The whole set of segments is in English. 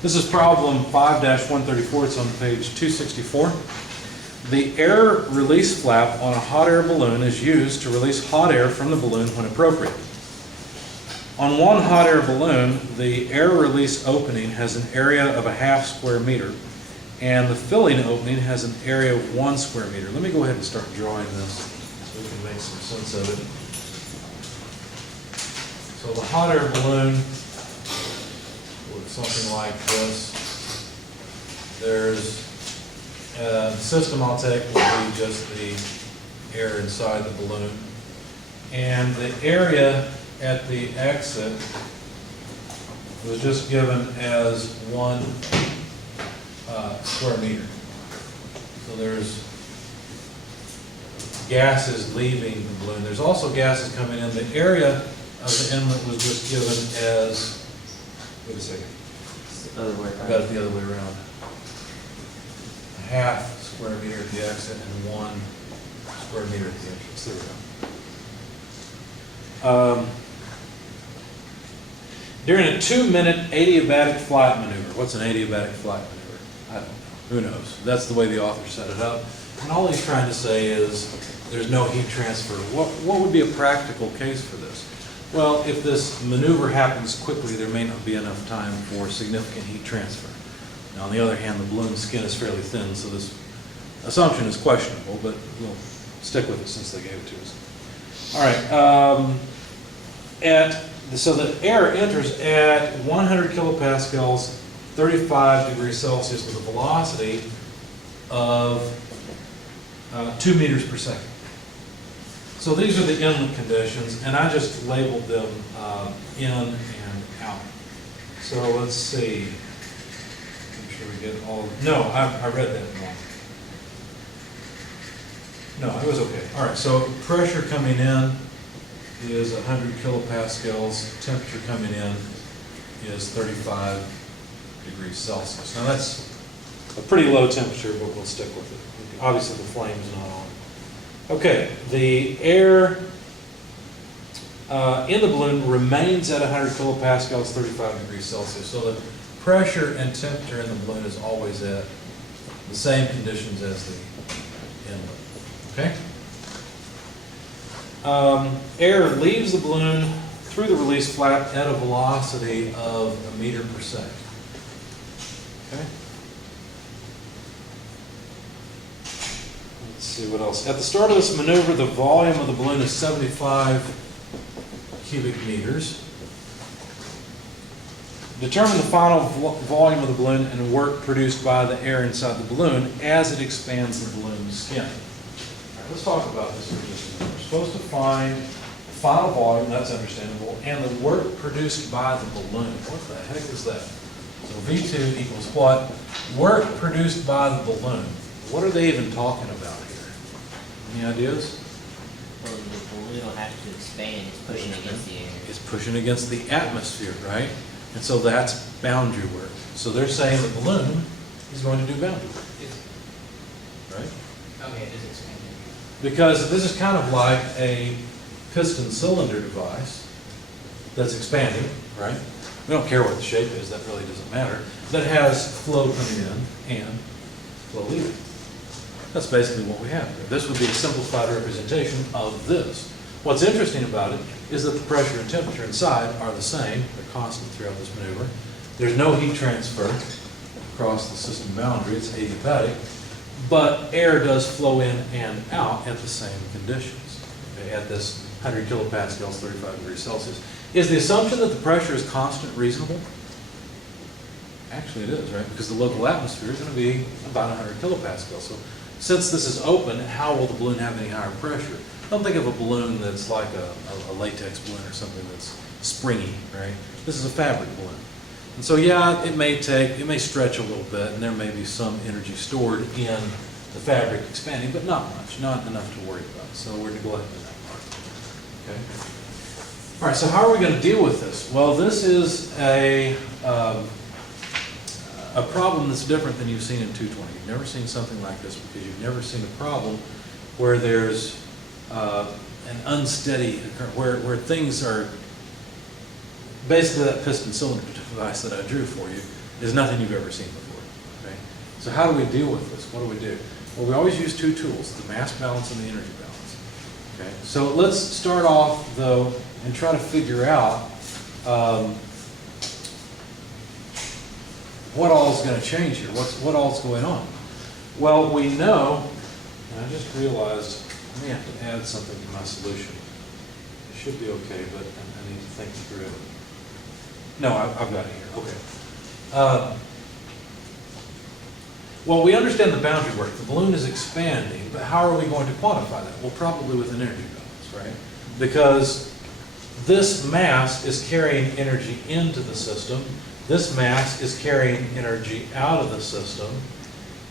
This is problem 5-134. It's on page 264. The air release flap on a hot air balloon is used to release hot air from the balloon when appropriate. On one hot air balloon, the air release opening has an area of a ½ square meter, and the filling opening has an area of 1 square meter. Let me go ahead and start drawing this so we can make some sense of it. So the hot air balloon looks something like this. There's the system I'll take will be just the air inside the balloon. And the area at the exit was just given as 1 square meter. So there's gases leaving the balloon. There's also gases coming in. The area of the inlet was just given as, wait a second, It's the other way I around. got it the other way around. A ½ square meter at the exit and 1 square meter at the entrance. There we go. During a 2-minute adiabatic flight maneuver, what's an adiabatic flight maneuver? I don't know. Who knows? That's the way the author set it up. And all he's trying to say is there's no heat transfer. What would be a practical case for this? Well, if this maneuver happens quickly, there may not be enough time for significant heat transfer. Now, on the other hand, the balloon skin is fairly thin, so this assumption is questionable, but we'll stick with it since they gave it to us. All right. So the air enters at 100 kilopascals, 35 degrees Celsius with a velocity of 2 meters per second. So these are the inlet conditions, and I just labeled them in and out. So let's see. Make sure we get all. No, I read that wrong. No, it was okay. All right. So pressure coming in is 100 kilopascals. Temperature coming in is 35 degrees Celsius. Now that's a pretty low temperature, but we'll stick with it. Obviously, the flame's not on. Okay, the air in the balloon remains at 100 kilopascals, 35 degrees Celsius. So the pressure and temperature in the balloon is always at the same conditions as the inlet. Okay? Air leaves the balloon through the release flap at a velocity of 1 meter per second. Okay? Let's see what else. At the start of this maneuver, the volume of the balloon is 75 cubic meters. Determine the final volume of the balloon and work produced by the air inside the balloon as it expands the balloon skin. All right, let's talk about this for just a minute. We're supposed to find the final volume, that's understandable, and the work produced by the balloon. What the heck is that? So V2 equals what? Work produced by the balloon. What are they even talking about here? Any ideas? Well, the balloon will have to expand. It's pushing against the air. It's pushing against the atmosphere, right? And so that's boundary work. So they're saying the balloon is going to do boundary work, right? Okay, it is expanding. Because this is kind of like a piston cylinder device that's expanding, right? We don't care what the shape is, that really doesn't matter. That has flow coming in and flow leaving. That's basically what we have here. This would be a simplified representation of this. What's interesting about it is that the pressure and temperature inside are the same. They're constant throughout this maneuver. There's no heat transfer across the system boundary. It's adiabatic. But air does flow in and out at the same conditions. Okay, at this 100 kilopascals, 35 degrees Celsius. Is the assumption that the pressure is constant reasonable? Actually it is, right? Because the local atmosphere is going to be about 100 kilopascals. So since this is open, how will the balloon have any higher pressure? Don't think of a balloon that's like a latex balloon or something that's springy, right? This is a fabric balloon. And so yeah, it may stretch a little bit, and there may be some energy stored in the fabric expanding, but not much, not enough to worry about. So we're neglecting that part. Okay. All right, so how are we going to deal with this? Well, this is a problem that's different than you've seen in 220. You've never seen something like this because you've never seen a problem where there's an unsteady, where things are basically that piston cylinder device that I drew for you. is nothing you've ever seen before, okay? So how do we deal with this? What do we do? Well, we always use two tools, the mass balance and the energy balance, okay? So let's start off, though, and try to figure out what all is going to change here, what all is going on. Well, we know, and I just realized I may have to add something to my solution. It should be okay, but I need to think through it. No, I've got it here, okay. Well, we understand the boundary work. The balloon is expanding, but how are we going to quantify that? Well, probably with an energy balance, right? Because this mass is carrying energy into the system. This mass is carrying energy out of the system.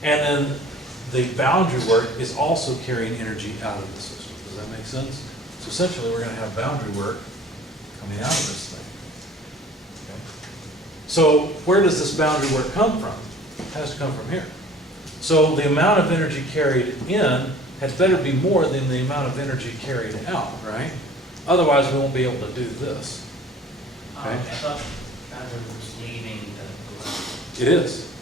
And then the boundary work is also carrying energy out of the system. Does that make sense? So essentially, we're going to have boundary work coming out of this thing. Okay. So where does this boundary work come from? It has to come from here. So the amount of energy carried in had better be more than the amount of energy carried out, right? Otherwise, we won't be able to do this. Okay? I thought boundary was leaving the balloon. It is.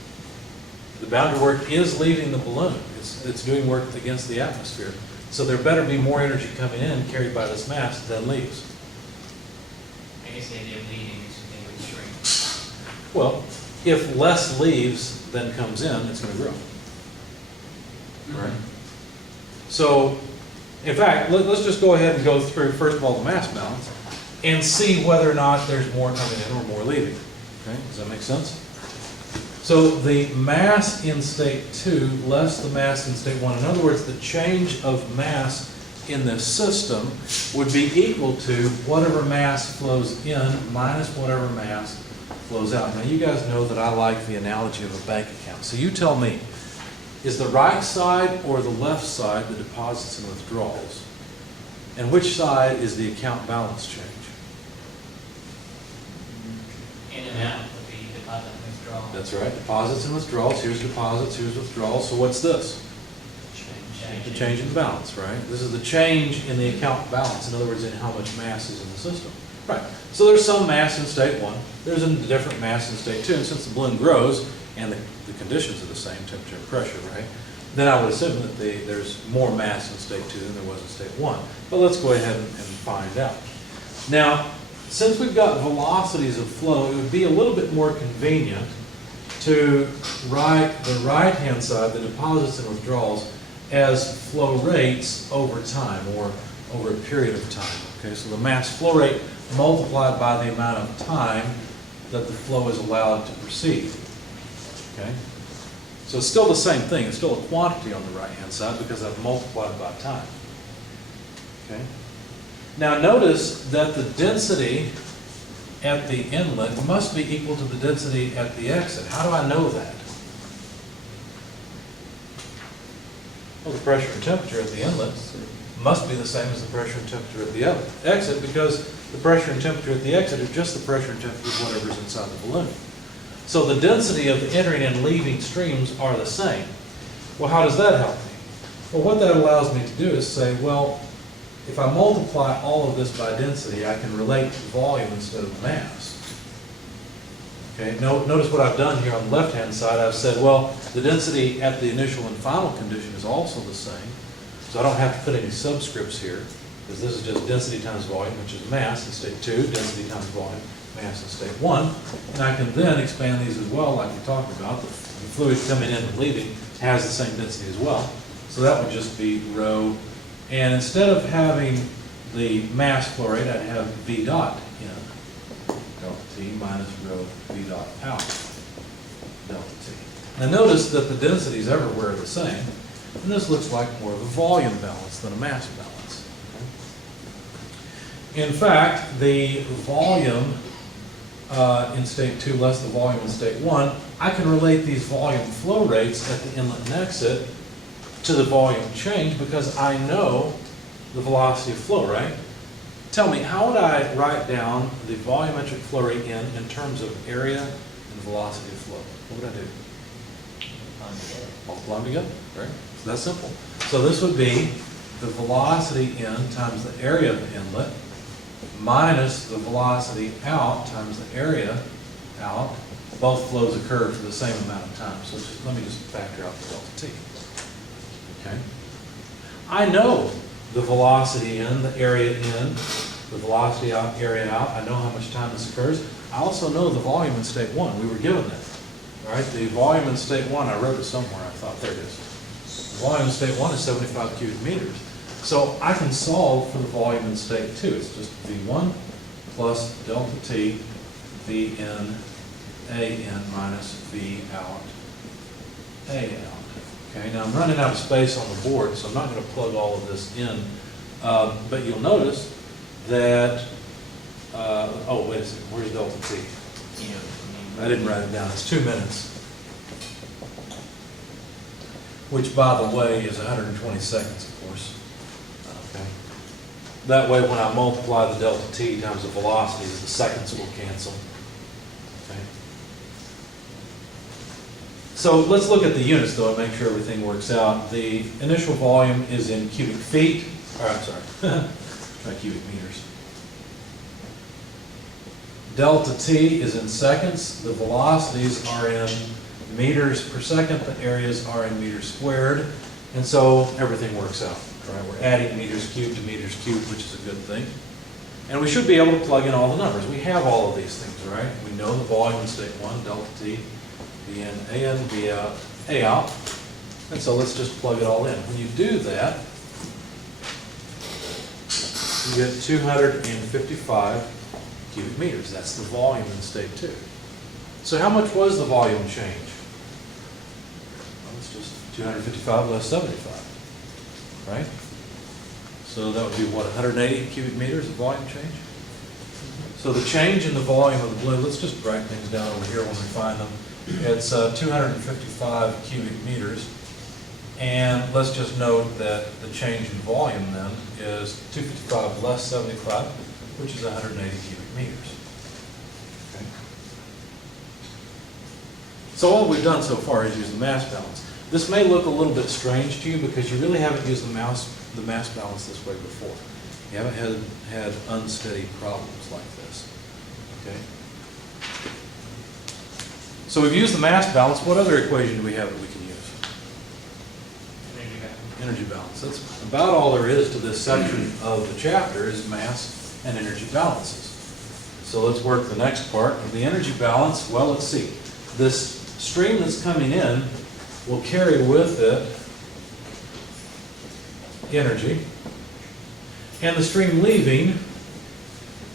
The boundary work is leaving the balloon. It's doing work against the atmosphere. So there better be more energy coming in carried by this mass than leaves. I guess the idea of leaving is they would shrink. Well, if less leaves than comes in, it's going to grow. Right? So, in fact, let's just go ahead and go through, first of all, the mass balance and see whether or not there's more coming in or more leaving. Okay? Does that make sense? So the mass in state 2 less the mass in state 1. In other words, the change of mass in this system would be equal to whatever mass flows in minus whatever mass flows out. Now you guys know that I like the analogy of a bank account. So you tell me, is the right side or the left side the deposits and withdrawals? And which side is the account balance change? In and out would be deposit and withdrawal. That's right, deposits and withdrawals. Here's deposits, here's withdrawals. So what's this? The change in the balance, right? This is the change in the account balance. In other words, in how much mass is in the system. Right. So there's some mass in state 1. There's a different mass in state 2. And since the balloon grows and the conditions are the same, temperature and pressure, right? Then I would assume that there's more mass in state 2 than there was in state 1. But let's go ahead and find out. Now, since we've got velocities of flow, it would be a little bit more convenient to write the right-hand side, the deposits and withdrawals, as flow rates over time or over a period of time. Okay, so the mass flow rate multiplied by the amount of time that the flow is allowed to proceed. Okay, so it's still the same thing. It's still a quantity on the right-hand side because I've multiplied by time. Okay. Now notice that the density at the inlet must be equal to the density at the exit. How do I know that? Well, the pressure and temperature at the inlet must be the same as the pressure and temperature at the exit because the pressure and temperature at the exit are just the pressure and temperature of whatever's inside the balloon. So the density of the entering and leaving streams are the same. Well, how does that help me? Well, what that allows me to do is say, well, if I multiply all of this by density, I can relate volume instead of mass. Okay, notice what I've done here on the left-hand side. I've said, well, the density at the initial and final condition is also the same. So I don't have to put any subscripts here, because this is just density times volume, which is mass in state 2, density times volume, mass in state 1. And I can then expand these as well, like we talked about. The fluid coming in and leaving has the same density as well. So that would just be rho. And instead of having the mass flow rate, I'd have V dot in delta T minus rho V dot out delta T. Now notice that the densities everywhere are the same, and this looks like more of a volume balance than a mass balance. Okay? In fact, the volume in state 2 less the volume in state 1, I can relate these volume flow rates at the inlet and exit to the volume change because I know the velocity of flow, right? Tell me, how would I write down the volumetric flow rate in terms of area and velocity of flow? What would I do? Multiply them together, right? So that's simple. So this would be the velocity in times the area of the inlet minus the velocity out times the area out both flows occur for the same amount of time. So let me just factor out the delta t. Okay. I know the velocity in, the area in, the velocity out, area out. I know how much time this occurs. I also know the volume in state one. We were given that. All right, the volume in state one, I wrote it somewhere. I thought, there it is. The volume in state one is 75 cubic meters. So I can solve for the volume in state two. It's just V1 plus delta T, V in, A in minus V out, A out. Okay, now I'm running out of space on the board, so I'm not going to plug all of this in. But you'll notice that, oh, wait a second, where's delta T? You know, I didn't write it down. It's 2 minutes. Which, by the way, is 120 seconds, of course. Okay. That way, when I multiply the delta T times the velocities, the seconds will cancel. Okay. So let's look at the units, though, and make sure everything works out. The initial volume is in cubic feet. Or, I'm sorry, try cubic meters. Delta T is in seconds. The velocities are in meters per second. The areas are in meters squared. And so everything works out, right? We're adding meters cubed to meters cubed, which is a good thing. And we should be able to plug in all the numbers. We have all of these things, right? We know the volume in state one, delta T, V in, A in, V out, A out. And so let's just plug it all in. When you do that, you get 255 cubic meters. That's the volume in state two. So how much was the volume change? Well, it's just 255 less 75, right? So that would be what, 180 cubic meters of volume change? So the change in the volume of the blue, let's just write things down over here when we find them. It's 255 cubic meters. And let's just note that the change in volume then is 255 less 75, which is 180 cubic meters. Okay. So all we've done so far is use the mass balance. This may look a little bit strange to you because you really haven't used the mass balance this way before. You haven't had unsteady problems like this. Okay. So we've used the mass balance. What other equation do we have that we can use? energy balance. Energy balance. That's about all there is to this section of the chapter is mass and energy balances. So let's work the next part of the energy balance. Well, let's see. This stream that's coming in will carry with it energy, and the stream leaving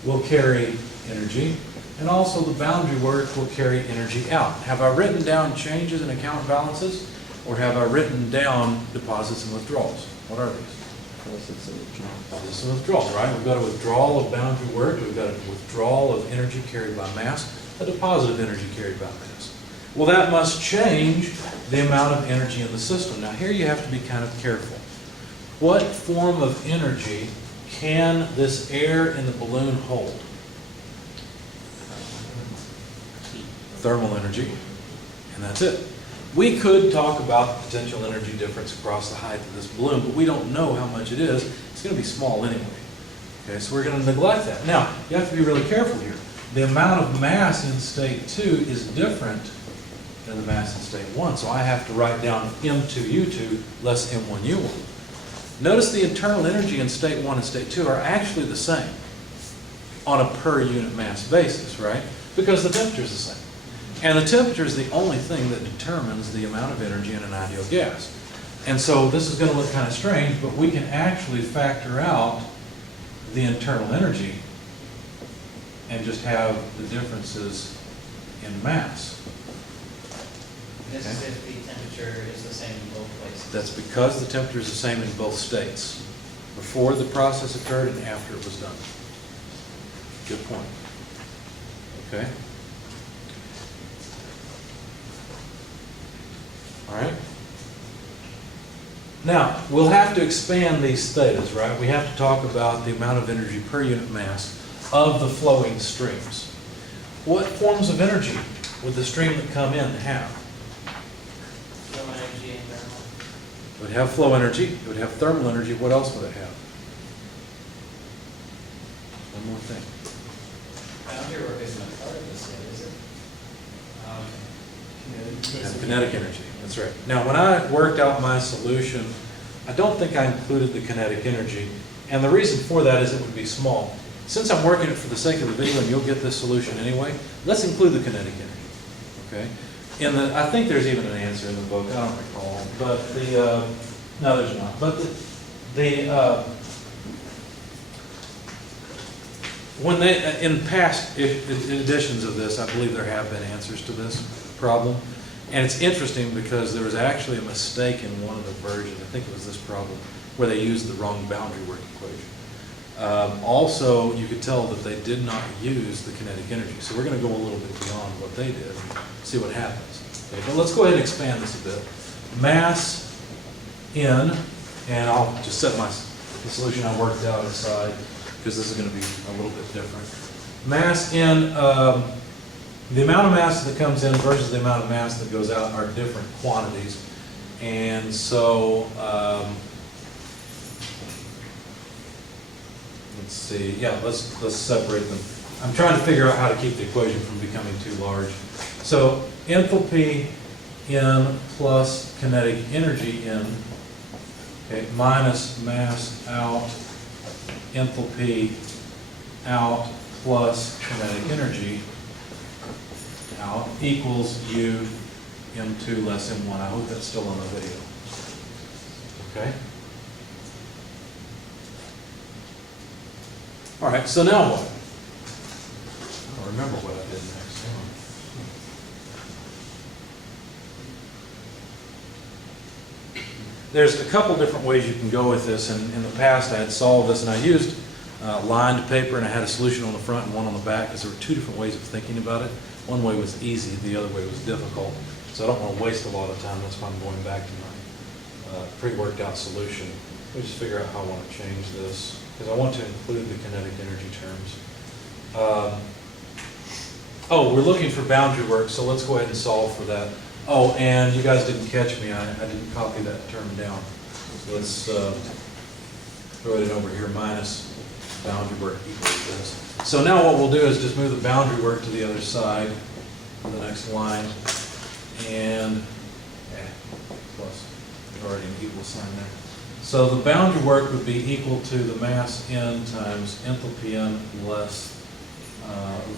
will carry energy, and also the boundary work will carry energy out. Have I written down changes in account balances, or have I written down deposits and withdrawals? What are these? Deposits and withdrawals, right? We've got a withdrawal of boundary work, we've got a withdrawal of energy carried by mass, a deposit of energy carried by mass. Well, that must change the amount of energy in the system. Now here you have to be kind of careful. What form of energy can this air in the balloon hold? Thermal energy, and that's it. We could talk about the potential energy difference across the height of this balloon, but we don't know how much it is. It's going to be small anyway. Okay, so we're going to neglect that. Now, you have to be really careful here. The amount of mass in state 2 is different than the mass in state 1, so I have to write down M2U2 less M1U1. Notice the internal energy in state 1 and state 2 are actually the same on a per unit mass basis, right? Because the temperature is the same. And the temperature is the only thing that determines the amount of energy in an ideal gas. And so this is going to look kind of strange, but we can actually factor out the internal energy and just have the differences in mass. This is if the temperature is the same in both places. That's because the temperature is the same in both states, before the process occurred and after it was done. Good point. Okay. All right. Now, we'll have to expand these thetas, right? We have to talk about the amount of energy per unit mass of the flowing streams. What forms of energy would the stream that come in have? Flow energy and thermal. It would have flow energy, it would have thermal energy. What else would it have? One more thing. Boundary work isn't a part of this yet, is it? Yeah, kinetic energy, that's right. Now, when I worked out my solution, I don't think I included the kinetic energy, and the reason for that is it would be small. Since I'm working it for the sake of the video, and you'll get this solution anyway, let's include the kinetic energy, okay? I think there's even an answer in the book, I don't recall, but no, there's not. But when in past editions of this, I believe there have been answers to this problem. And it's interesting because there was actually a mistake in one of the versions, I think it was this problem, where they used the wrong boundary work equation. Also, you could tell that they did not use the kinetic energy. So we're going to go a little bit beyond what they did and see what happens. Okay, but let's go ahead and expand this a bit. Mass in, and I'll just set the solution I worked out aside because this is going to be a little bit different. Mass in, the amount of mass that comes in versus the amount of mass that goes out are different quantities. And so, let's see, yeah, let's separate them. I'm trying to figure out how to keep the equation from becoming too large. So enthalpy in plus kinetic energy in, okay, minus mass out, enthalpy out plus kinetic energy out equals U M2 less M1. I hope that's still on the video. Okay? All right, so now what? I don't remember what I did next. There's a couple different ways you can go with this, and in the past I had solved this and I used lined paper and I had a solution on the front and one on the back because there were two different ways of thinking about it. One way was easy, the other way was difficult. So I don't want to waste a lot of time, that's why I'm going back to my pre-worked out solution. Let me just figure out how I want to change this because I want to include the kinetic energy terms. Oh, we're looking for boundary work, so let's go ahead and solve for that. Oh, and you guys didn't catch me, I didn't copy that term down. So let's throw it over here, minus boundary work equals this. So now what we'll do is just move the boundary work to the other side, the next line, and plus, already an equal sign there. So the boundary work would be equal to the mass n times enthalpy n less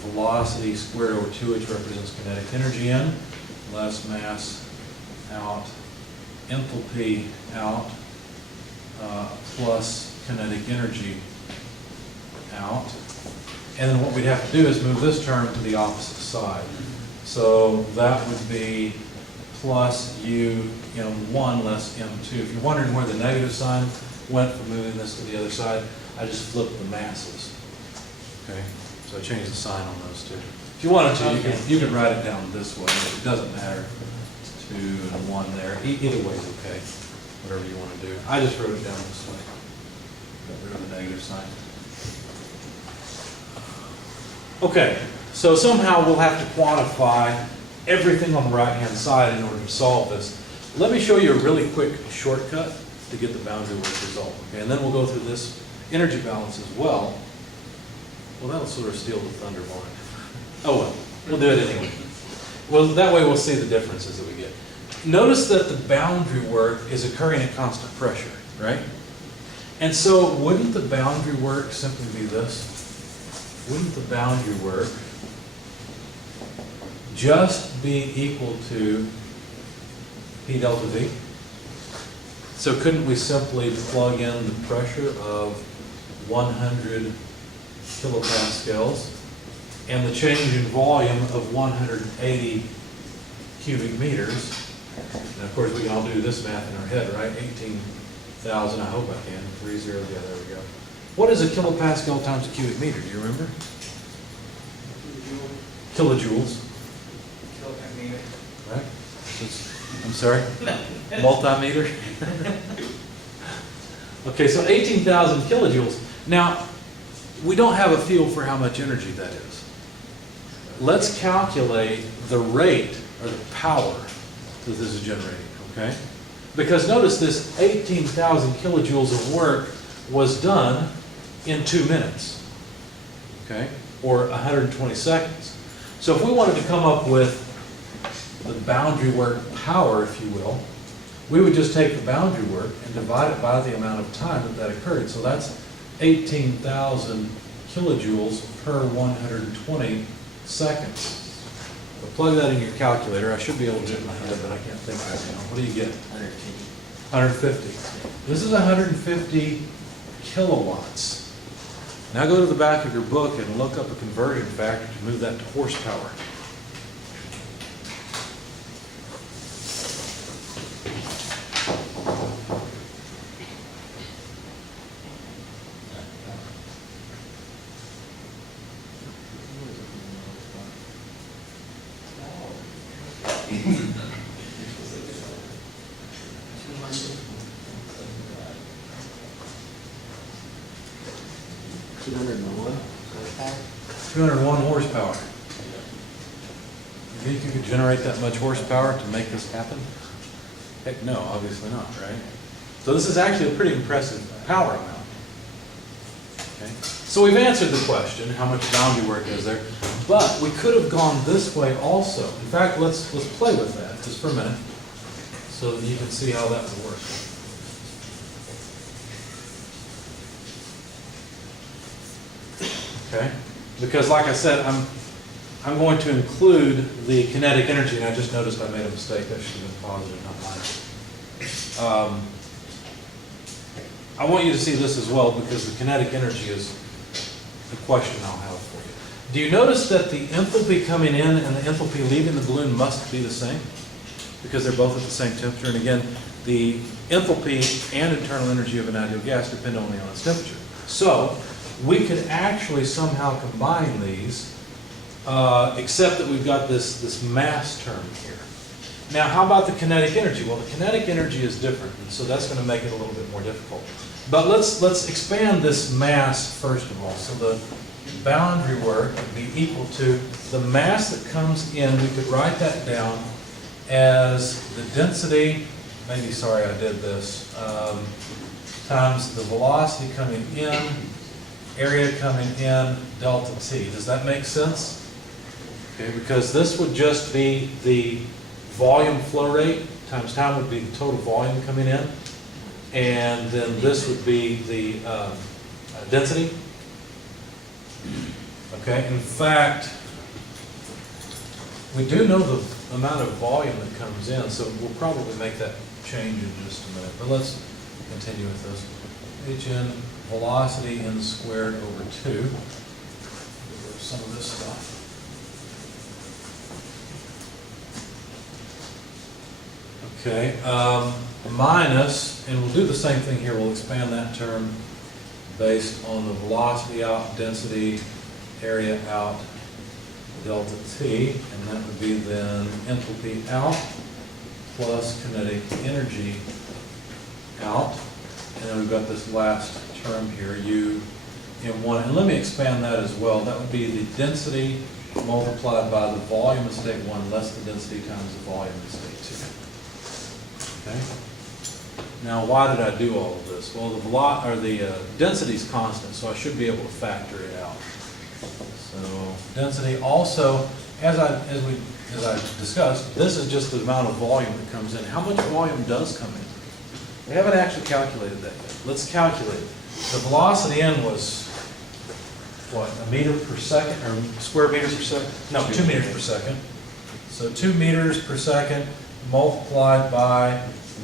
velocity squared over 2, which represents kinetic energy n, less mass out, enthalpy out, plus kinetic energy out. And then what we'd have to do is move this term to the opposite side. So that would be plus U M1 less M2. If you're wondering where the negative sign went for moving this to the other side, I just flipped the masses. Okay, so I changed the sign on those two. If you wanted to, you can write it down this way. It doesn't matter. 2 and 1 there. Either way is okay. Whatever you want to do. I just wrote it down this way. Got rid of the negative sign. Okay, so somehow we'll have to quantify everything on the right-hand side in order to solve this. Let me show you a really quick shortcut to get the boundary work result. Okay, and then we'll go through this energy balance as well. Well, that'll sort of steal the thunder line. Oh well, we'll do it anyway. Well, that way we'll see the differences that we get. Notice that the boundary work is occurring at constant pressure, right? And so wouldn't the boundary work simply be this? Wouldn't the boundary work just be equal to P delta V? So couldn't we simply plug in the pressure of 100 kilopascals and the change in volume of 180 cubic meters? And of course we can all do this math in our head, right? 18,000, I hope I can, 3 zeros, yeah, there we go. What is a kilopascal times a cubic meter? Do you remember? Kilojoules. Right? I'm sorry? Multimeter? Okay, so 18,000 kilojoules. Now, we don't have a feel for how much energy that is. Let's calculate the rate or the power that this is generating, okay? Because notice this 18,000 kilojoules of work was done in 2 minutes, okay? Or 120 seconds. So if we wanted to come up with the boundary work power, if you will, we would just take the boundary work and divide it by the amount of time that occurred. So that's 18,000 kilojoules per 120 seconds. So plug that in your calculator. I should be able to do it in my head, but I can't think right now. What do you get? 150. This is 150 kilowatts. Now go to the back of your book and look up a conversion factor to move that to horsepower. horsepower. 201 horsepower. You think you could generate that much horsepower to make this happen? Heck no, obviously not, right? So this is actually a pretty impressive power amount. Okay. So we've answered the question, how much boundary work is there? But we could have gone this way also. In fact, let's play with that just for a minute so that you can see how that would work. Okay? Because like I said, I'm going to include the kinetic energy, and I just noticed I made a mistake. That should have been positive, not minus. I want you to see this as well because the kinetic energy is the question I'll have for you. Do you notice that the enthalpy coming in and the enthalpy leaving the balloon must be the same? Because they're both at the same temperature. And again, the enthalpy and internal energy of an ideal gas depend only on its temperature. So we could actually somehow combine these, except that we've got this mass term here. Now, how about the kinetic energy? Well, the kinetic energy is different, and so that's going to make it a little bit more difficult. But let's expand this mass first of all. So the boundary work would be equal to the mass that comes in. We could write that down as the density, maybe, sorry I did this, times the velocity coming in, area coming in, delta T. Does that make sense? Okay, because this would just be the volume flow rate times time would be the total volume coming in, and then this would be the density. Okay, in fact, we do know the amount of volume that comes in, so we'll probably make that change in just a minute. But let's continue with this. Hn velocity n squared over 2. Get rid of some of this stuff. Okay, minus, and we'll do the same thing here. We'll expand that term based on the velocity out, density, area out, delta T, and that would be then enthalpy out plus kinetic energy out. And then we've got this last term here, U m1. And let me expand that as well. That would be the density multiplied by the volume in state 1 less the density times the volume in state 2. Okay. Now, why did I do all of this? Well, the density is constant, so I should be able to factor it out. So density also, as I discussed, this is just the amount of volume that comes in. How much volume does come in? We haven't actually calculated that yet. Let's calculate it. The velocity in was what? A meter per second, or square meters per second? No, 2 meters per second. So 2 meters per second multiplied by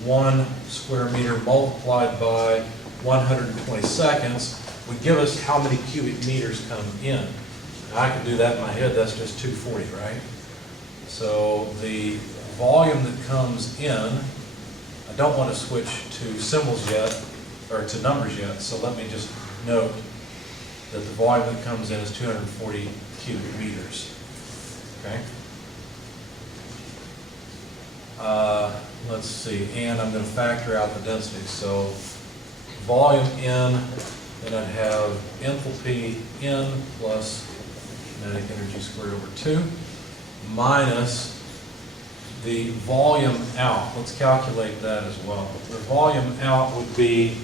1 square meter multiplied by 120 seconds would give us how many cubic meters come in. Now, I can do that in my head. That's just 240, right? So the volume that comes in, I don't want to switch to symbols yet, or to numbers yet, so let me just note that the volume that comes in is 240 cubic meters. Okay? Let's see, and I'm going to factor out the density. So volume in, then I'd have enthalpy in plus kinetic energy squared over 2 minus the volume out. Let's calculate that as well. The volume out would be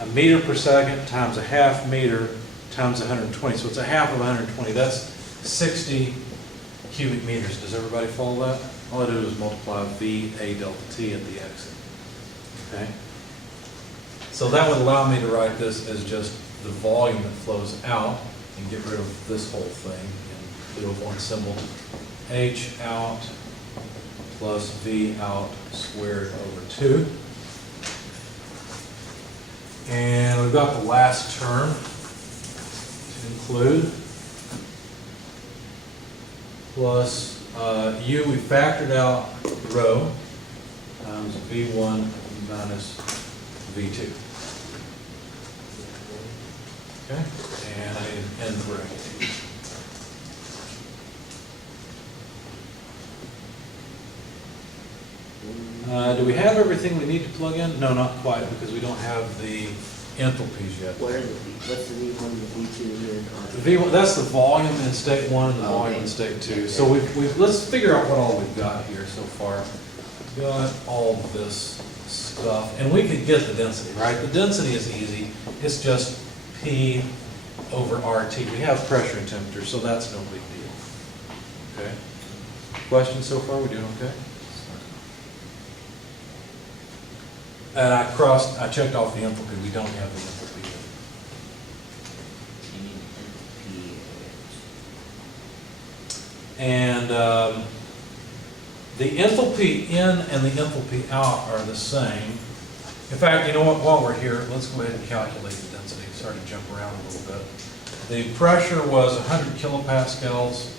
a meter per second times a half meter times 120. So it's a half of 120. That's 60 cubic meters. Does everybody follow that? all I do is multiply VA delta T at the exit. Okay? So that would allow me to write this as just the volume that flows out and get rid of this whole thing in lieu of one symbol. H out plus V out squared over 2. And we've got the last term to include, plus U, we factored out rho times V1 minus V2. Okay, and I need to end the bracket. Do we have everything we need to plug in? No, not quite, because we don't have the enthalpies yet. What are the what's the V1 and the V2 and V1, that's the volume in state 1 and the Oh, volume okay. in state 2. Okay. So let's figure out what all we've got here so far. We've got all this stuff, and we could get the density, right? The density is easy. It's just P over RT. We have pressure and temperature, so that's no big deal. Okay? Questions so far? We doing okay? And I checked off the enthalpy. We don't have the enthalpy yet. you need enthalpy. And the enthalpy in and the enthalpy out are the same. In fact, you know what, while we're here, let's go ahead and calculate the density. Sorry to jump around a little bit. The pressure was 100 kilopascals.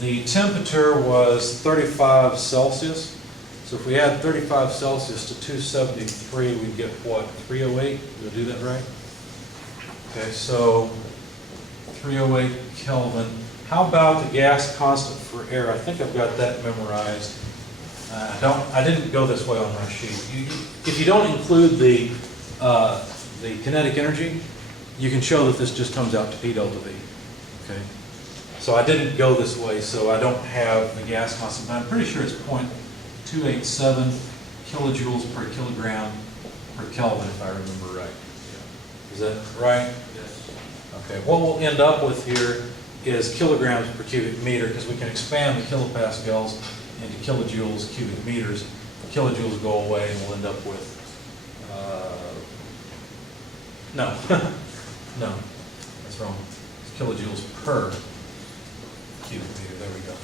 The temperature was 35 Celsius. So if we add 35 Celsius to 273, we'd get what, 308? Did I do that right? Okay, so 308 Kelvin. How about the gas constant for air? I think I've got that memorized. I didn't go this way on my sheet. If you don't include the kinetic energy, you can show that this just comes out to P delta V. Okay. So I didn't go this way, so I don't have the gas constant. But I'm pretty sure it's 0.287 kilojoules per kilogram per Kelvin, if I remember right. Is that right? Yes. Okay, what we'll end up with here is kilograms per cubic meter, because we can expand the kilopascals into kilojoules cubic meters. Kilojoules go away, and we'll end up with, no, no, that's wrong. It's kilojoules per cubic meter, there we go.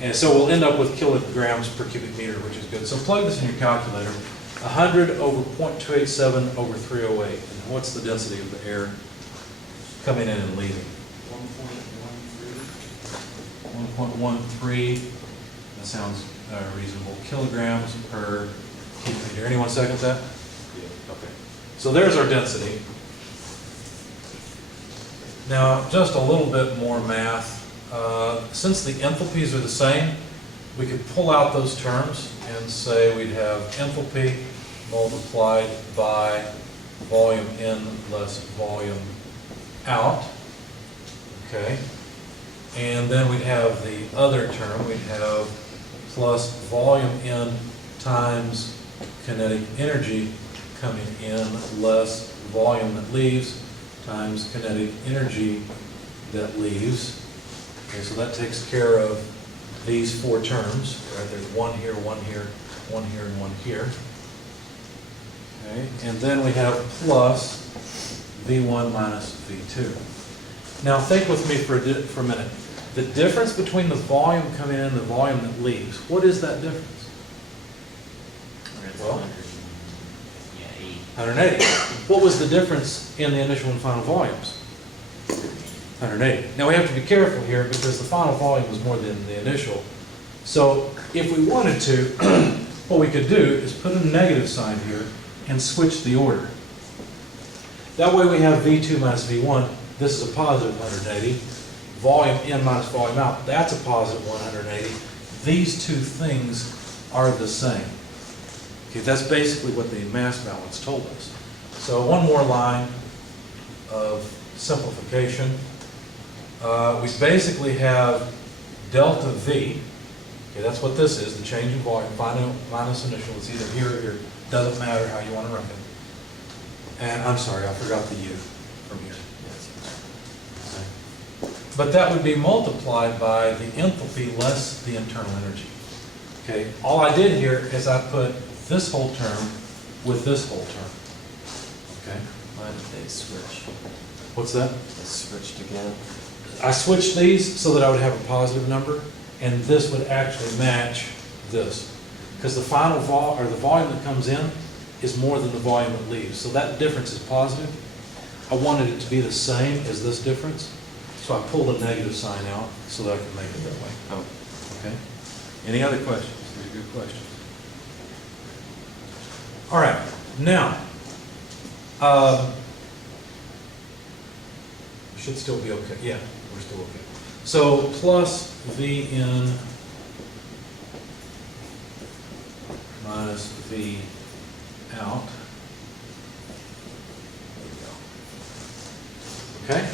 And so we'll end up with kilograms per cubic meter, which is good. So plug this in your calculator. 100 over 0.287 over 308. And what's the density of the air coming in and leaving? 1.13. That sounds reasonable. Kilograms per cubic meter. Anyone second that? Yeah. Okay. So there's our density. Now, just a little bit more math. Since the enthalpies are the same, we could pull out those terms and say we'd have enthalpy multiplied by volume in less volume out. Okay. And then we'd have the other term. We'd have plus volume in times kinetic energy coming in less volume that leaves times kinetic energy that leaves. Okay, so that takes care of these four terms. Right, there's one here, one here, one here, and one here. Okay, and then we have plus V1 minus V2. Now think with me for a minute. The difference between the volume coming in and the volume that leaves, what is that difference? Well, 180. What was the difference in the initial and final volumes? 180. Now we have to be careful here because the final volume was more than the initial. So if we wanted to, what we could do is put a negative sign here and switch the order. That way we have V2 minus V1. This is a positive 180. Volume in minus volume out, that's a positive 180. These two things are the same. Okay, that's basically what the mass balance told us. So one more line of simplification. We basically have delta V. Okay, that's what this is, the change in volume, final minus initial. It's either here or here. Doesn't matter how you want to write it. And I'm sorry, I forgot the U from here. but that would be multiplied by the enthalpy less the internal energy. Okay, all I did here is I put this whole term with this whole term. Okay, Why did they switch? what's that? They switched again? I switched these so that I would have a positive number, and this would actually match this. Because the final the volume that comes in is more than the volume that leaves. So that difference is positive. I wanted it to be the same as this difference, so I pulled a negative sign out so that I could make it that way. Oh, Okay? Any other questions? These are good questions. All right, now, should still be okay. Yeah, we're still okay. So plus V in minus V out. Okay?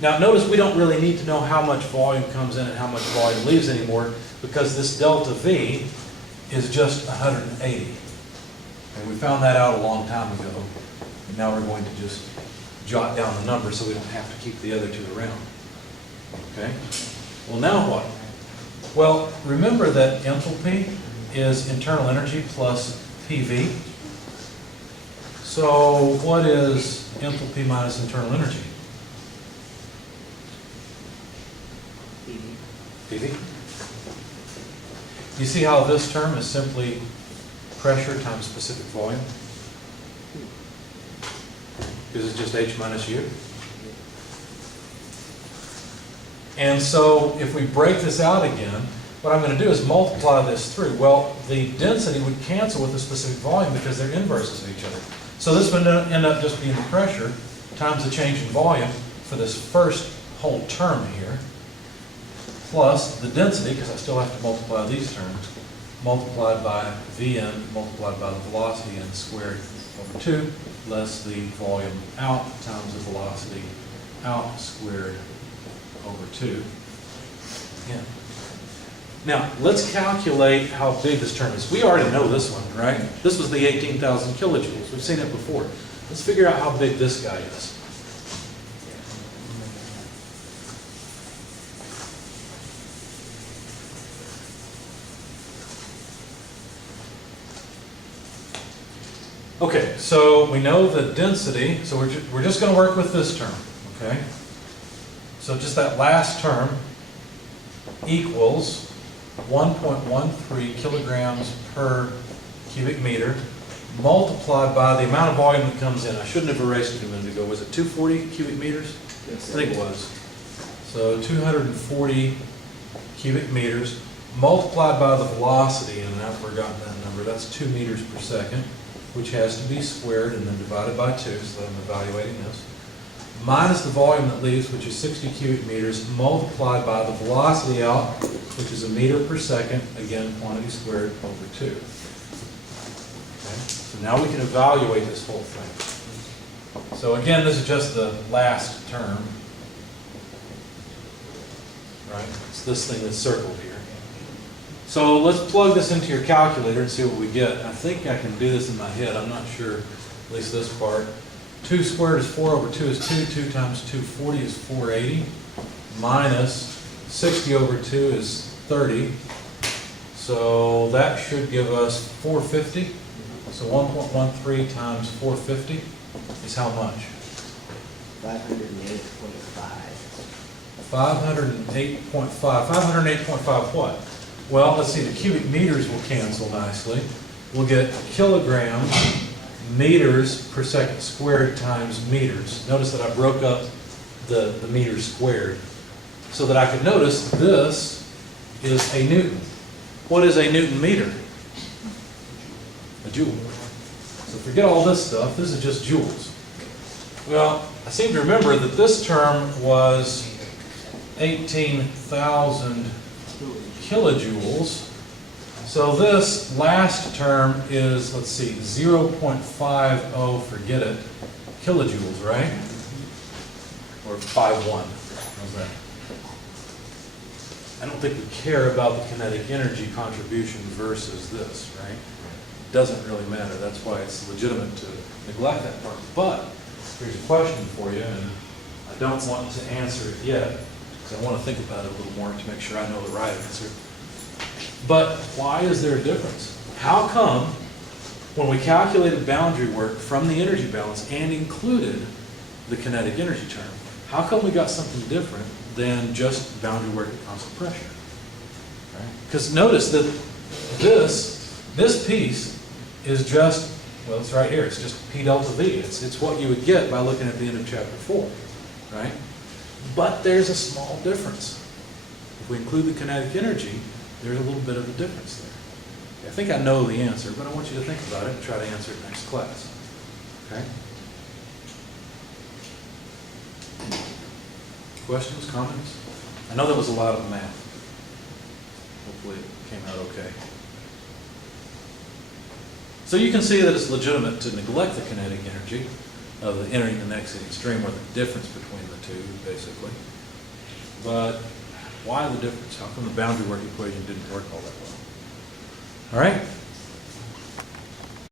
Now notice we don't really need to know how much volume comes in and how much volume leaves anymore, because this delta V is just 180. And we found that out a long time ago. And now we're going to just jot down the number so we don't have to keep the other two around. Okay? Well, now what? Well, remember that enthalpy is internal energy plus PV. So what is enthalpy minus internal energy? PV. You see how this term is simply pressure times specific volume? Because it's just H minus U. And so if we break this out again, what I'm going to do is multiply this through. Well, the density would cancel with the specific volume because they're inverses of each other. So this would end up just being the pressure times the change in volume for this first whole term here, plus the density, because I still have to multiply these terms, multiplied by Vn multiplied by the velocity n squared over 2, less the volume out times the velocity out squared over 2. Again. Now, let's calculate how big this term is. We already know this one, right? This was the 18,000 kilojoules. We've seen it before. Let's figure out how big this guy is. Okay, so we know the density, so we're just going to work with this term, okay? So just that last term equals 1.13 kilograms per cubic meter multiplied by the amount of volume that comes in. I shouldn't have erased it a minute ago. Was it 240 cubic meters? Yes, I think it was. So 240 cubic meters multiplied by the velocity, and I've forgotten that number. That's 2 meters per second, which has to be squared and then divided by 2, so I'm evaluating this, minus the volume that leaves, which is 60 cubic meters, multiplied by the velocity out, which is a meter per second, again, quantity squared over 2. Okay? So now we can evaluate this whole thing. So again, this is just the last term, right? It's this thing that's circled here. So let's plug this into your calculator and see what we get. I think I can do this in my head. I'm not sure, at least this part. 2 squared is 4 over 2 is 2. 2 times 240 is 480. Minus 60 over 2 is 30. So that should give us 450. So 1.13 times 450 is how much? 508.5. 508.5. 508.5 what? Well, let's see, the cubic meters will cancel nicely. We'll get kilograms, meters per second squared times meters. Notice that I broke up the meters squared so that I could notice this is a Newton. What is a Newton meter? A joule. So forget all this stuff. This is just joules. Well, I seem to remember that this term was 18,000 kilojoules. So this last term is, let's see, 0.50, forget it, kilojoules, right? Or 51. How's that? I don't think we care about the kinetic energy contribution versus this, right? It doesn't really matter. That's why it's legitimate to neglect that part. But here's a question for you, and I don't want to answer it yet. because I want to think about it a little more to make sure I know the right answer. But why is there a difference? How come when we calculated boundary work from the energy balance and included the kinetic energy term, how come we got something different than just boundary work at constant pressure? Because notice that this piece is just, well, it's right here. It's just P delta V. It's what you would get by looking at the end of chapter 4, right? But there's a small difference. If we include the kinetic energy, there's a little bit of a difference there. I think I know the answer, but I want you to think about it and try to answer it next class. Okay? Questions, comments? I know that was a lot of math. Hopefully it came out okay. So you can see that it's legitimate to neglect the kinetic energy of the entering and exiting stream, or the difference between the two, basically. But why the difference? How come the boundary work equation didn't work all that well? All right?